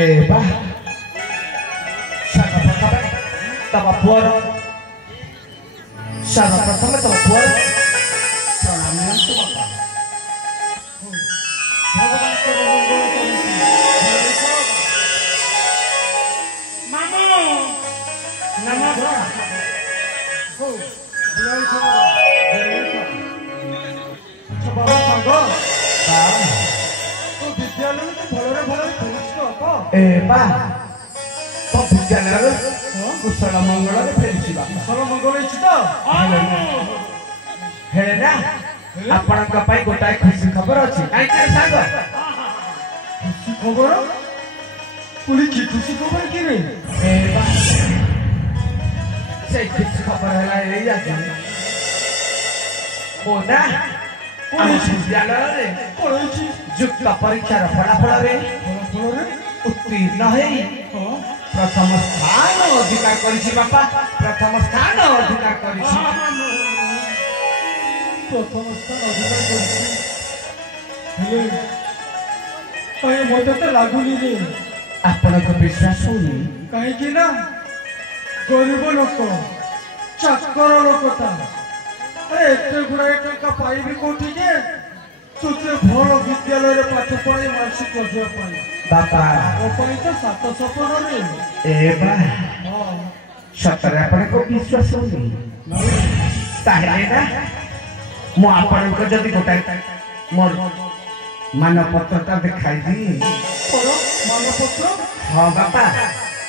Eba, sana pertama tama puar, sana pertama tama puar, pranamian tu bapa. Mamu, nama apa? Coba sago. विद्यालय में भलरे भलरे फेरिछ तो एबा तो विद्यालय रे कुशल मंगल रे फेरिछि बा कुशल मंगल इछि तो हे ना आपण का पाई गोटाय खुशी खबर अछि काई के साग खुशी खबर पुली की खुशी खबर की रे एबा से खुशी खबर हला ए जाछि ओ ना पुली विद्यालय रे पढैछि युक्त परीक्षार फलाफल रे उत्तीर्ण है प्रथम स्थान अधिकार करिछि बापा प्रथम स्थान अधिकार करिछि प्रथम स्थान अधिकार करिछि हेले कहीं मते तो लागुनी रे आपण को विश्वास होनी कहीं कि ना गरीब लोक चाकर लोकता अरे एते गुराए टका पाइबी कोठी के तुझे भल विद्यालय रे पाठ पढ़ाई मानसिक रखिया पाई बापा ओ पाई तो सात सपन रे एबा सतरे आपण को विश्वास होनी ताहे ना मो आपण को जदी गोटाय मोर मानपत्रटा देखाई दी परो मानपत्र हां बापा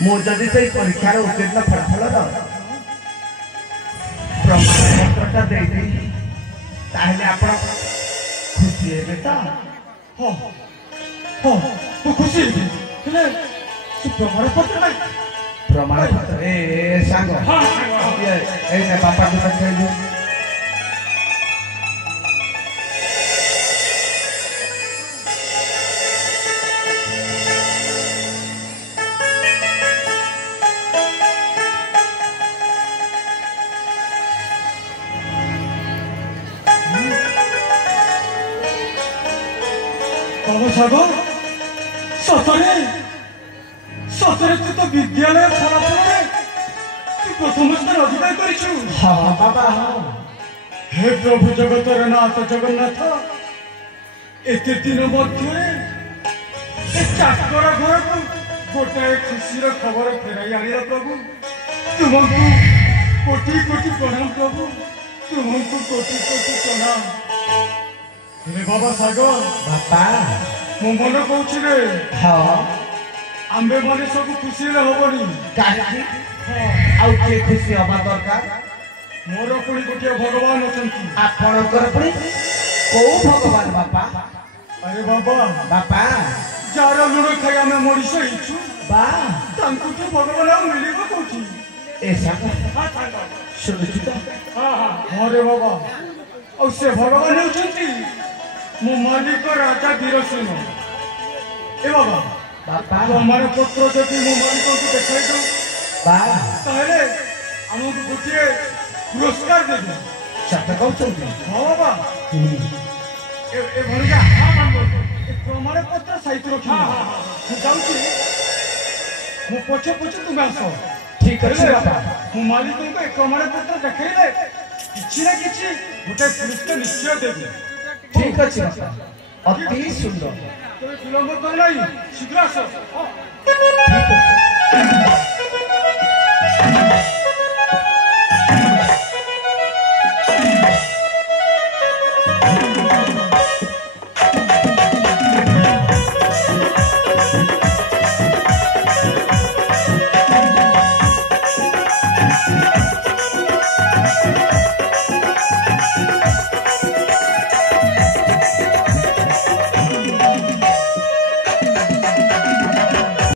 मो जदी सेई परीक्षा रे उत्तीर्ण फलाफल द प्रमाणपत्रटा दे दी ताहे आपण खुशी है बेटा हो हो तू खुशी है तू प्रमाण पत्र ए सांग हां ये ए ने पापा को कह दो सागर सतरे सतरे तू तो विद्यालय फलाफल तू प्रथम स्थान अधिकार करिछु हां बाबा हां हे प्रभु जगतर नाथ जगन्नाथ एते दिन मध्य ए चाकर घर को गोटाए खुशीर खबर फेराई आनिला प्रभु तुमको कोटि कोटि प्रणाम प्रभु तुमको कोटि कोटि प्रणाम हे बाबा सागर बापा मो मन कहूँ रे हाँ आंबे माने सब खुशी रे होबनी काहे आउ के खुशी हवा दरकार मोर पुणी गोटे भगवान अछंती आपणकर पुणी को भगवान बापा अरे बाबा बापा जार लुण खाई आमे मरीस हिचु बा तांकु तो भगवान आ मिलिबो कोठी ऐसा हां सांग सुनिछु तो हां हां रे बाबा औ से भगवान होचंती मो मालिक राजा वीरसिंह ए बाबा बापा हमारे पुत्र जति मो मालिक को देखाई दो बा ताले हमको गोटे पुरस्कार देबे सत कहउछंती हां बाबा ए भणिया हां मांगो ए प्रमाण पत्र साहित्य रखी हां जाउची मो पछे पछे तुम आसो ठीक अछि बापा मो मालिक को ए प्रमाण पत्र देखाइले किछि ना किछि गोटे पुरस्कार निश्चय देबे ठीक अछि बापा अति सुंदर तो विलंब कर नाही शीघ्र आसो ठीक अछि